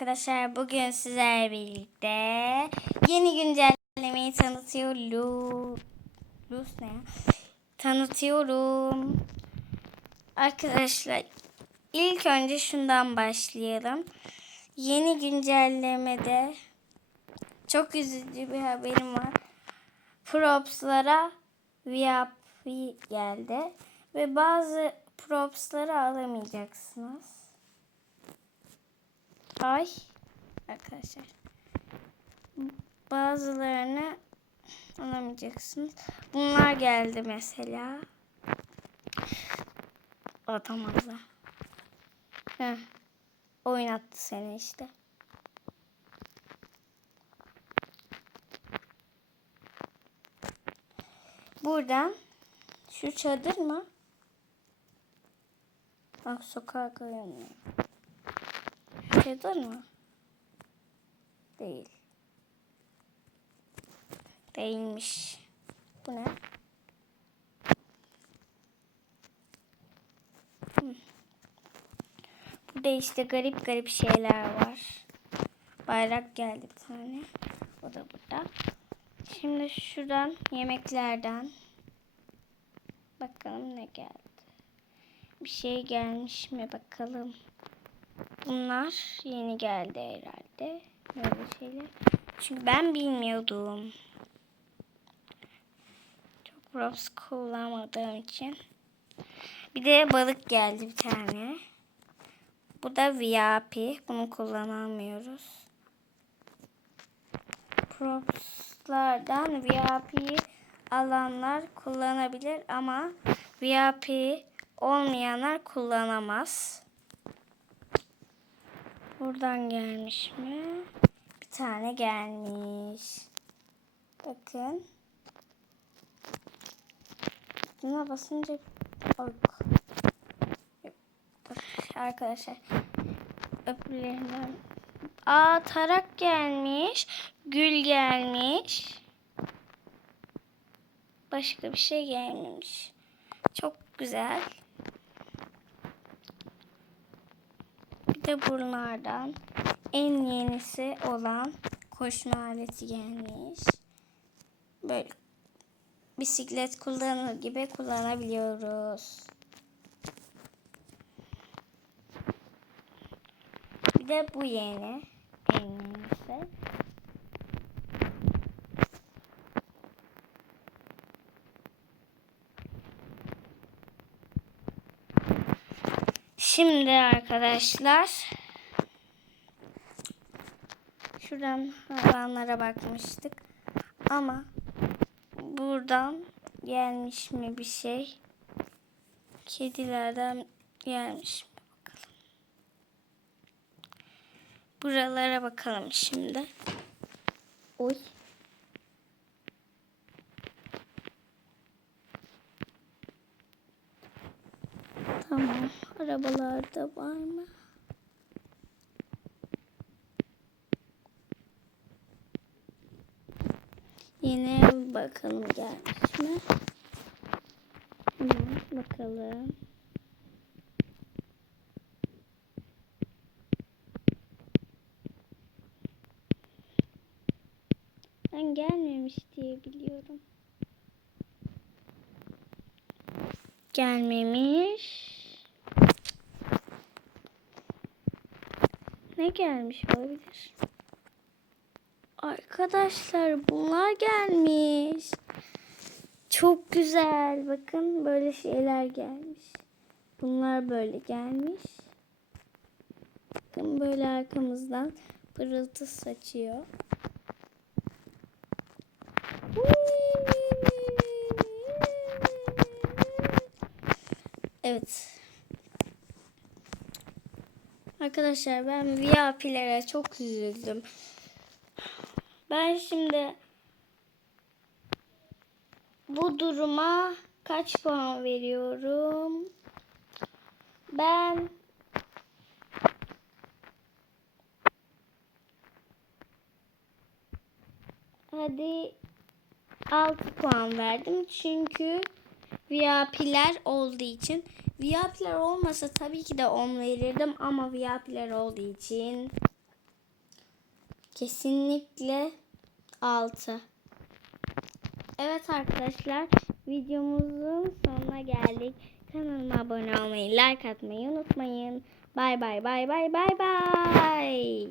arkadaşlar. Bugün sizlerle birlikte yeni güncellemeyi tanıtıyorum. Rus ne? Tanıtıyorum. Arkadaşlar ilk önce şundan başlayalım. Yeni güncellemede çok üzücü bir haberim var. Props'lara VIP geldi ve bazı props'ları alamayacaksınız. Ay arkadaşlar. Bazılarını alamayacaksınız. Bunlar geldi mesela. Atamazlar. Heh. Oynattı seni işte. Buradan şu çadır mı? Bak sokağa koyamıyorum. Çadır mı? Değil. Değilmiş. Bu ne? Hmm. Burada işte garip garip şeyler var. Bayrak geldi bir tane. O da burada. Şimdi şuradan yemeklerden bakalım ne geldi. Bir şey gelmiş mi bakalım. Bunlar yeni geldi herhalde. Böyle şeyler. Çünkü ben bilmiyordum. Çok Robs kullanmadığım için. Bir de balık geldi bir tane. Bu da VIP. Bunu kullanamıyoruz. Props'lardan VIP'yi alanlar kullanabilir ama VIP olmayanlar kullanamaz. Buradan gelmiş mi? Bir tane gelmiş. Bakın. Buna basınca. Dur arkadaşlar. Öpülerinden. Aa tarak gelmiş. Gül gelmiş. Başka bir şey gelmemiş. Çok güzel. De bunlardan en yenisi olan koşma aleti gelmiş. Böyle bisiklet kullanır gibi kullanabiliyoruz. Bir de bu yeni. En yenisi. Şimdi arkadaşlar. Şuradan hayvanlara bakmıştık. Ama buradan gelmiş mi bir şey? Kedilerden gelmiş mi bakalım? Buralara bakalım şimdi. Oy Arabalarda var mı? Yine bakalım gelmiş mi? Tamam, bakalım. Ben gelmemiş diye biliyorum. Gelmemiş. Ne gelmiş olabilir? Arkadaşlar bunlar gelmiş. Çok güzel. Bakın böyle şeyler gelmiş. Bunlar böyle gelmiş. Bakın böyle arkamızdan pırıltı saçıyor. Evet. Arkadaşlar ben VIP'lere çok üzüldüm. Ben şimdi bu duruma kaç puan veriyorum? Ben hadi 6 puan verdim. Çünkü VIP'ler olduğu için. VIP'ler olmasa tabii ki de 10 verirdim ama VIP'ler olduğu için Kesinlikle 6. Evet arkadaşlar videomuzun sonuna geldik. Kanalıma abone olmayı, like atmayı unutmayın. Bay bay bay bay bay bay.